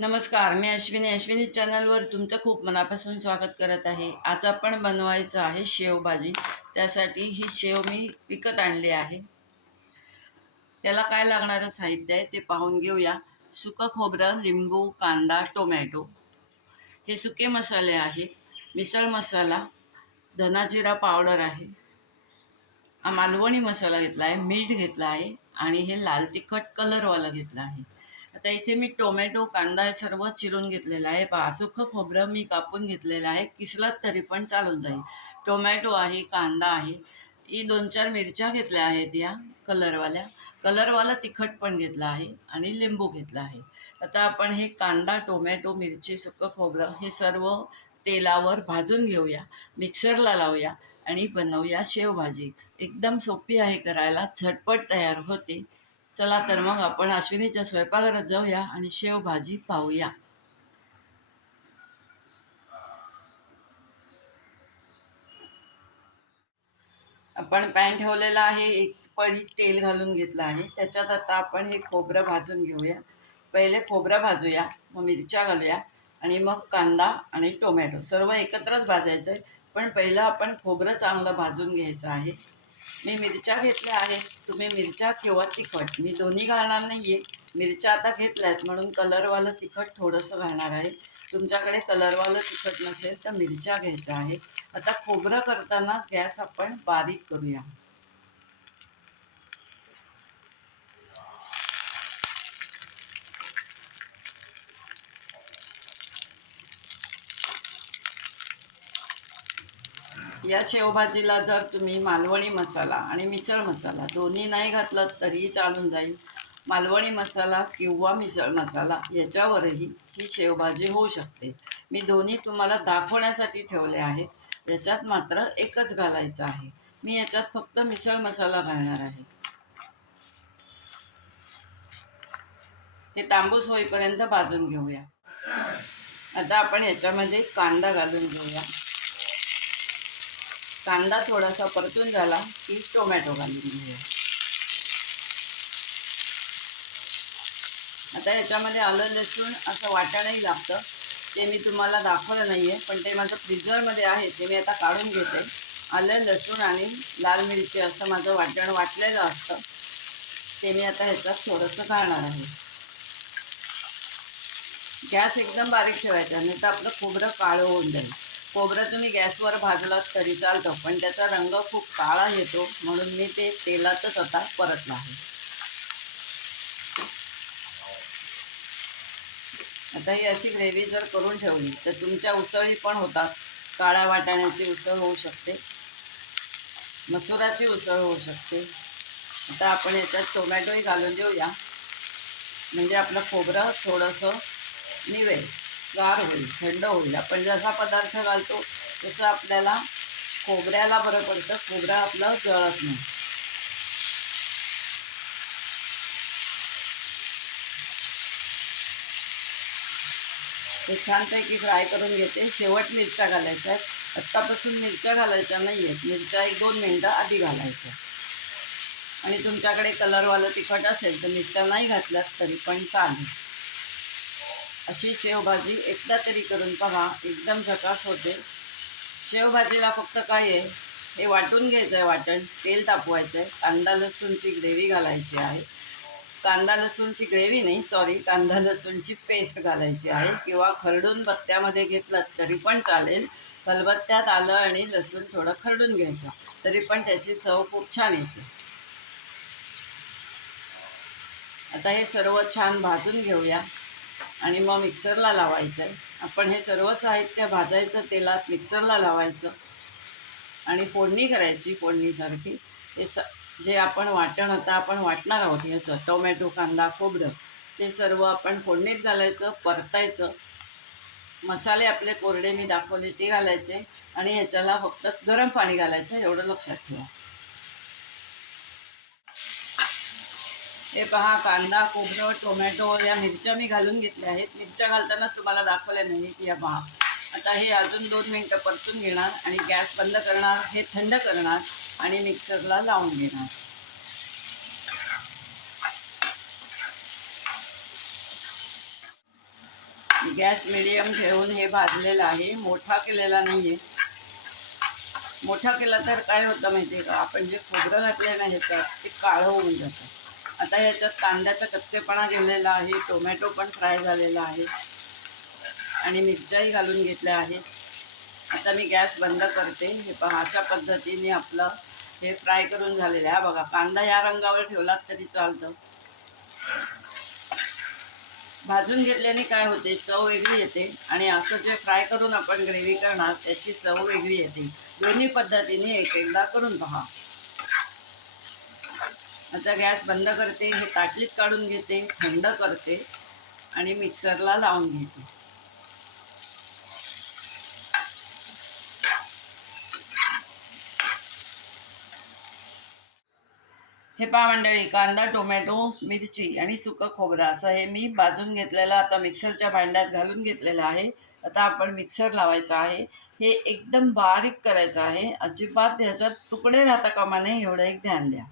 नमस्कार मी अश्विनी. अश्विनी चॅनलवर तुमचं खूप मनापासून स्वागत करत आहे. आज आपण बनवायचं आहे शेवभाजी त्यासाठी ही शेव मी विकत आणली आहे. त्याला काय लागणारं साहित्य आहे ते पाहून घेऊया. सुकं खोबरं लिंबू कांदा टोमॅटो. हे सुके मसाले आहेत मिसळ मसाला धनाजिरा पावडर आहे. हा मालवणी मसाला घेतला आहे मीठ घेतला आहे आणि हे लाल तिखट कलरवाला घेतला आहे. आता इथे मी टोमॅटो कांदा हे सर्व चिरून घेतलेला आहे. पहा सुखं खोबरं मी कापून घेतलेलं आहे. किसलत तरी पण चालून जाईल. टोमॅटो आहे कांदा आहे. ही दोन चार मिरच्या घेतल्या आहेत या कलरवाल्या. कलरवाला तिखट पण घेतला आहे आणि लिंबू घेतला आहे. आता आपण हे कांदा टोमॅटो मिरची सुकं खोबरं हे सर्व तेलावर भाजून घेऊया. मिक्सरला लावूया आणि बनवूया शेवभाजी. एकदम सोपी आहे करायला. झटपट तयार होते. चला तर मग आपण अश्विनीच्या स्वयंपाकघरात जाऊया आणि शेवभाजी पाहूया. आपण पॅन ठेवलेला आहे एक पडी तेल घालून घेतलं आहे. त्याच्यात आता आपण हे खोबरं भाजून घेऊया. पहिले खोबरं भाजूया मग मिरच्या घालूया आणि मग कांदा आणि टोमॅटो. सर्व एकत्रच भाजायचं आहे पण पहिलं आपण खोबरं चांगलं भाजून घ्यायचं आहे. मी मिरच्या घेतल्या आहेत. तुम्ही मिरच्या किंवा तिखट मी दोन्ही घालणार नाही आहे मिरच्या आता घेतल्या आहेत म्हणून कलरवालं तिखट थोडंसं घालणार आहे. तुमच्याकडे कलरवालं तिखट नसेल तर मिरच्या घ्यायच्या आहे आता खोबरं करताना गॅस आपण बारीक करूया. या शेवभाजीला जर तुम्ही मालवणी मसाला आणि मिसळ मसाला दोन्ही नाही घातलं तरीही चालून जाईल. मालवणी मसाला किंवा मिसळ मसाला याच्यावरही ही शेवभाजी होऊ शकते. मी दोन्ही तुम्हाला दाखवण्यासाठी ठेवले आहेत. याच्यात मात्र एकच घालायचं आहे. मी याच्यात फक्त मिसळ मसाला घालणार आहे. हे तांबूस होईपर्यंत भाजून घेऊया. आता आपण याच्यामध्ये कांदा घालून घेऊया. कांदा थोडासा परतून झाला की टोमॅटो घालून घेऊया. आता याच्यामध्ये आलं लसूण असं वाटणही लागतं. ते मी तुम्हाला दाखवलं नाही आहे पण ते माझं फ्रीजरमध्ये आहे ते मी आता काढून घेते. आलं लसूण आणि लाल मिरची असं माझं वाटण वाटलेलं असतं. ते मी आता ह्याच्यात थोडंसं घालणार आहे. गॅस एकदम बारीक ठेवायचा नाही तर आपलं खोबरं काळं होऊन जाईल. खोबरं तुम्ही गॅसवर भाजलात तरी चालतं पण त्याचा रंग खूप काळा येतो म्हणून मी ते तेलातच आता परत नाही आता ही अशी ग्रेव्ही जर करून ठेवली तर तुमच्या उसळी पण होतात. काळ्या वाटाण्याची उसळ होऊ शकते. मसुराची उसळ होऊ शकते. आता आपण याच्यात टोमॅटोही घालून देऊया. म्हणजे आपलं खोबरं थोडंसं निवेल. गार होईल थंड होईल. आपण जसा पदार्थ घालतो तसं आपल्याला खोबऱ्याला बरं पडतं. कोबरा आपलं जळत नाही. ते छानपैकी फ्राय करून घेते. शेवट मिरच्या घालायच्या आहेत. आत्तापासून मिरच्या घालायच्या नाही आहेत मिरच्या एक दोन मिनटं आधी घालायच्या. आणि तुमच्याकडे कलरवालं तिखट असेल तर मिरच्या नाही घातल्यात तरी पण चालेल. अशी शेवभाजी एकदा तरी करून पहा एकदम झकास होते. शेवभाजीला फक्त काय आहे हे वाटून घ्यायचं आहे वाटण तेल तापवायचं आहे कांदा लसूणची ग्रेव्ही घालायची आहे. कांदा लसूणची ग्रेव्ही नाही सॉरी कांदा लसूणची पेस्ट घालायची आहे किंवा खरडून बत्त्यामध्ये घेतलं तरी पण चालेल. खलबत्त्यात आलं आणि लसूण थोडं खरडून घ्यायचं तरी पण त्याची चव खूप छान येते. आता हे सर्व छान भाजून घेऊया. आणि मग मिक्सरला लावायचं आहे आपण हे सर्व साहित्य भाजायचं तेलात मिक्सरला लावायचं. आणि फोडणी करायची फोडणीसारखी. हे स जे आपण वाटण आता आपण वाटणार आहोत ह्याचं टोमॅटो कांदा खोबरं ते सर्व आपण फोडणीत घालायचं परतायचं. मसाले आपले कोरडे मी दाखवले ते घालायचे. आणि ह्याच्याला फक्त गरम पाणी घालायचं एवढं लक्षात ठेवा. हे पहा कांदा खोबरं टोमॅटो या मिरच्या मी घालून घेतल्या आहेत. मिरच्या घालतानाच तुम्हाला दाखवल्या नाहीत या पहा. आता हे अजून दोन मिनटं परतून घेणार आणि गॅस बंद करणार हे थंड करणार आणि मिक्सरला लावून घेणार. गॅस मिडियम ठेवून हे भाजलेलं आहे. मोठा केलेला नाही आहे मोठा केला तर काय होतं माहिती आहे का? आपण जे खोबरं घातलं ना ह्याच्यात ते काळं होऊन जातं. आता ह्याच्यात कांद्याचा कच्चेपणा गेलेला आहे टोमॅटो पण फ्राय झालेला आहे आणि मिरच्याही घालून घेतल्या आहेत. आता मी गॅस बंद करते. हे पहा अशा पद्धतीने आपलं हे फ्राय करून झालेलं आहे. हा बघा कांदा या रंगावर ठेवलात तरी चालतं. भाजून घेतल्याने काय होते? चव वेगळी येते आणि असं जे फ्राय करून आपण ग्रेव्ही करणार त्याची चव वेगळी येते. दोन्ही पद्धतीने एक एकदा करून पहा. आता गॅस बंद करते हे ताटलीत काढून घेते थंड करते आणि मिक्सरला लावून घेते. हे पहा मंडळी कांदा टोमॅटो मिरची आणि सुकं खोबरं असं हे मी भाजून घेतलेलं आता मिक्सरच्या भांड्यात घालून घेतलेलं आहे. आता आपण मिक्सर लावायचं आहे. हे एकदम बारीक करायचं आहे. अजिबात ह्याच्यात तुकडे राहता कामा नये एवढं एक ध्यान द्या.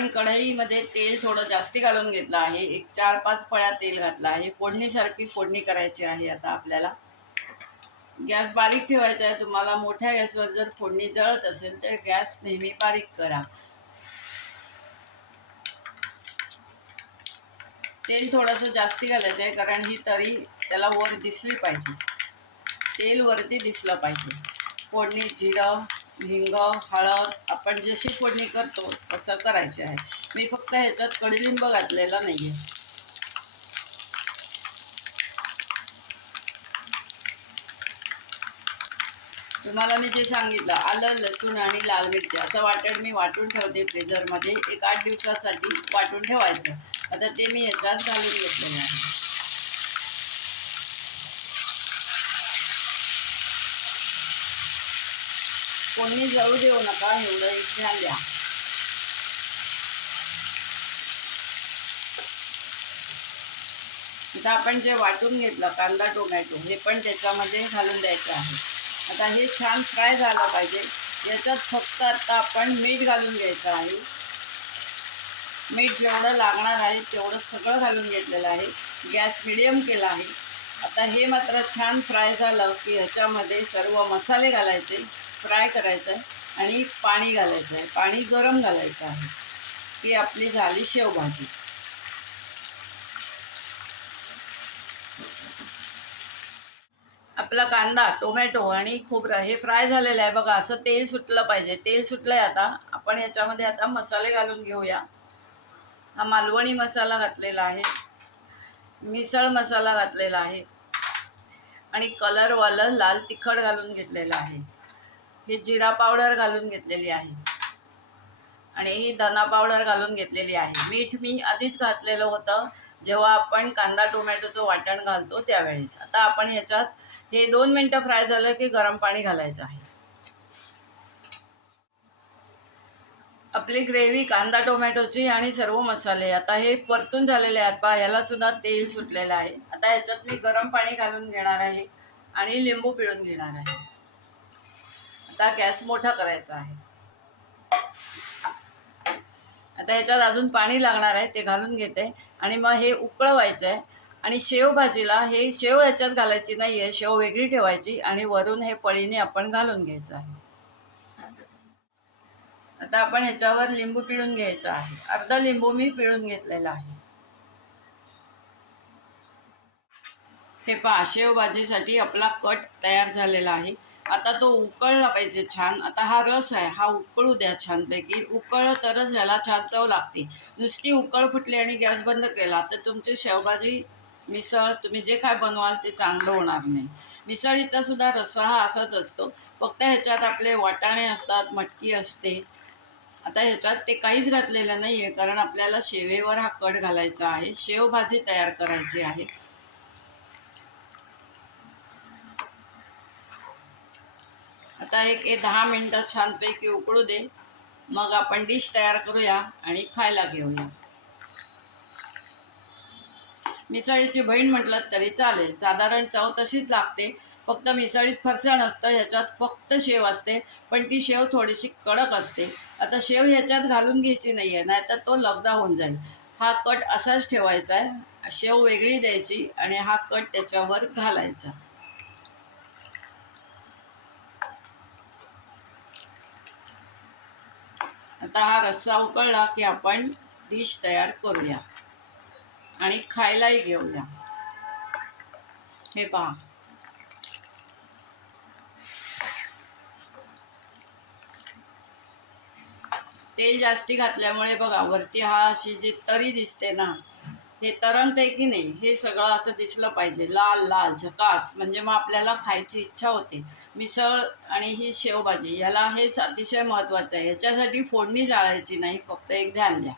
आपण कढईमध्ये तेल थोडं जास्ती घालून घेतलं आहे. एक चार पाच फळ्या तेल घातलं आहे. फोडणीसारखी फोडणी करायची आहे आता आपल्याला. गॅस बारीक ठेवायचा आहे. तुम्हाला मोठ्या गॅसवर जर फोडणी जळत असेल तर गॅस नेहमी बारीक करा. तेल थोडंसं जास्ती घालायचं आहे कारण ही तरी त्याला वर दिसली पाहिजे. तेल वरती दिसलं पाहिजे. फोडणी जिरं हिंग हळद आपण जशी फोडणी करतो तसं करायची आहे. मी फक्त ह्याच्यात कडलिंब घातलेला नाही आहे तुम्हाला मी जे सांगितलं आलं लसूण आणि लाल मिरची असं वाटण मी वाटून ठेवते फ्रीजरमध्ये एक आठ दिवसासाठी वाटून ठेवायचं. आता ते मी ह्याच्यात घालून घेतलेलं आहे. कोणी जळू देऊ नका एवढं एक ध्यान द्या. आता आपण जे वाटून घेतलं कांदा टोमॅटो हे पण त्याच्यामध्ये घालून द्यायचं आहे. आता हे छान फ्राय झालं पाहिजे. याच्यात फक्त आता आपण मीठ घालून घ्यायचं आहे. मीठ जेवढं लागणार आहे तेवढं सगळं घालून घेतलेलं आहे. गॅस मिडियम केला आहे. आता हे मात्र छान फ्राय झालं की ह्याच्यामध्ये सर्व मसाले घालायचे. फ्राय करायचं आहे आणि पाणी घालायचं आहे. पाणी गरम घालायचं आहे. ही आपली झाली शेवभाजी. आपला कांदा टोमॅटो आणि खोबरं हे फ्राय झालेलं आहे. बघा असं तेल सुटलं पाहिजे. तेल सुटलं आहे आता. आपण याच्यामध्ये आता मसाले घालून घेऊया. हा मालवणी मसाला घातलेला आहे. मिसळ मसाला घातलेला आहे. आणि कलरवालं लाल तिखट घालून घेतलेलं आहे. ही जिरा पावडर घालून घेतलेली आहे. आणि ही धना पावडर घालून घेतलेली आहे. मीठ मी आधीच घातलेलं होतं. जेव्हा आपण कांदा टोमॅटोचं वाटण घालतो त्यावेळेस. आता आपण ह्याच्यात हे दोन मिनटं फ्राय झालं की गरम पाणी घालायचं आहे. आपली ग्रेव्ही कांदा टोमॅटोची आणि सर्व मसाले. आता हे परतून झालेले आहेत. पहा याला सुद्धा तेल सुटलेलं आहे. आता ह्याच्यात मी गरम पाणी घालून घेणार आहे आणि लिंबू पिळून घेणार आहे. आता गॅस मोठा करायचा आहे. आता ह्याच्यात अजून पाणी लागणार आहे ते घालून घेते. आणि मग हे उकळवायचं आहे आणि शेव भाजीला हे शेव ह्याच्यात घालायची नाही आहे शेव वेगळी ठेवायची आणि वरून हे पळीने आपण घालून घ्यायचं आहे. आता आपण ह्याच्यावर लिंबू पिळून घ्यायचा आहे. अर्धा लिंबू मी पिळून घेतलेला आहे. हे पहा शेव भाजीसाठी आपला कट तयार झालेला आहे. आता तो उकळला पाहिजे छान. आता हा रस आहे हा उकळू द्या छानपैकी. उकळलं तरच ह्याला छान चव लागते. नुसती उकळ फुटली आणि गॅस बंद केला तर तुमची शेवभाजी मिसळ तुम्ही जे काय बनवाल ते चांगलं होणार नाही. मिसळीचा सुद्धा रस्सा हा असाच असतो. फक्त ह्याच्यात आपले वाटाणे असतात मटकी असते. आता ह्याच्यात ते काहीच घातलेलं नाही आहे कारण आपल्याला शेवेवर हा कट घालायचा आहे. शेवभाजी तयार करायची आहे. आता एक हे दहा मिनटं छानपैकी उकळू दे. मग आपण डिश तयार करूया आणि खायला घेऊया. मिसळीची बहीण म्हटलं तरी चालेल. साधारण चव तशीच लागते. फक्त मिसळीत फरसाण असतं ह्याच्यात फक्त शेव असते. पण ती शेव थोडीशी कडक असते. आता शेव ह्याच्यात घालून घ्यायची नाही आहे नाहीतर तो लगदा होऊन जाईल. हा कट असाच ठेवायचा आहे. शेव वेगळी द्यायची आणि हा कट त्याच्यावर घालायचा. आता हा रस्सा उकळला की आपण डिश तयार करूया. आणि खायलाही घेऊया. हे पहा. तेल जास्ती घातल्यामुळे बघा वरती हा अशी जी तरी दिसते ना हे तरंगते की नाही हे सगळं असं दिसलं पाहिजे. लाल लाल झकास. म्हणजे मग आपल्याला खायची इच्छा होते. मिसळ आणि ही शेवभाजी याला हेच अतिशय महत्त्वाचं आहे. ह्याच्यासाठी फोडणी जाळायची नाही. फक्त एक ध्यान द्या.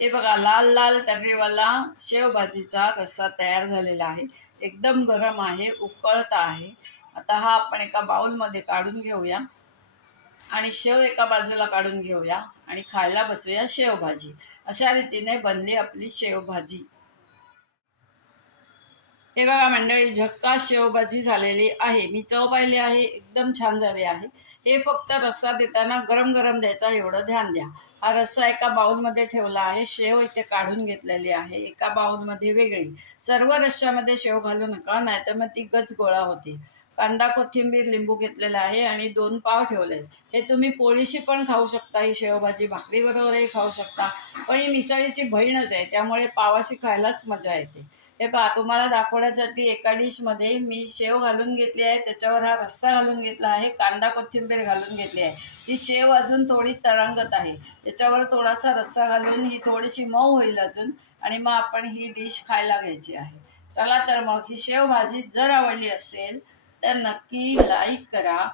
हे बघा लाल लाल तर्रेवाला शेवभाजीचा रस्सा तयार झालेला आहे. एकदम गरम आहे उकळत आहे. आता हा आपण एका बाउलमध्ये काढून घेऊया. आणि शेव एका बाजूला काढून घेऊया आणि खायला बसूया शेवभाजी. अशा रीतीने बनली आपली शेवभाजी. हे बघा मंडळी झक्का शेवभाजी झालेली आहे. मी चव पाहिली आहे एकदम छान झाली आहे. हे फक्त रस्सा देताना गरम गरम द्यायचा एवढं ध्यान द्या. हा रस्सा एका बाऊलमध्ये ठेवला आहे शेव इथे काढून घेतलेली आहे एका बाउलमध्ये वेगळी. सर्व रश्श्यामध्ये शेव घालू नका नाहीतर मग ती गच गोळा होते. कांदा कोथिंबीर लिंबू घेतलेला आहे आणि दोन पाव ठेवले हे तुम्ही पोळीशी पण खाऊ शकता ही शेवभाजी भाकरीबरोबरही खाऊ शकता. पण ही मिसळीची बहीणच आहे त्यामुळे पावाशी खायलाच मजा येते. हे पहा तुम्हाला दाखवण्यासाठी एका डिशमध्ये मी शेव घालून घेतली आहे त्याच्यावर हा रस्सा घालून घेतला आहे कांदा कोथिंबीर घालून घेतली आहे. ही शेव अजून थोडी तरंगत आहे त्याच्यावर थोडासा रस्सा घालून ही थोडीशी मऊ होईल अजून आणि मग आपण ही डिश खायला घ्यायची आहे. चला तर मग ही शेव भाजी जर आवडली असेल तर नक्की लाईक करा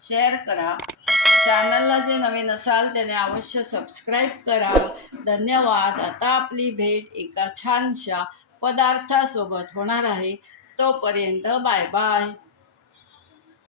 शेअर करा. चॅनलला जे नवीन असाल त्याने अवश्य सबस्क्राईब करा. धन्यवाद. आता आपली भेट एका छानशा पदार्थासोबत होणार आहे. तोपर्यंत बाय बाय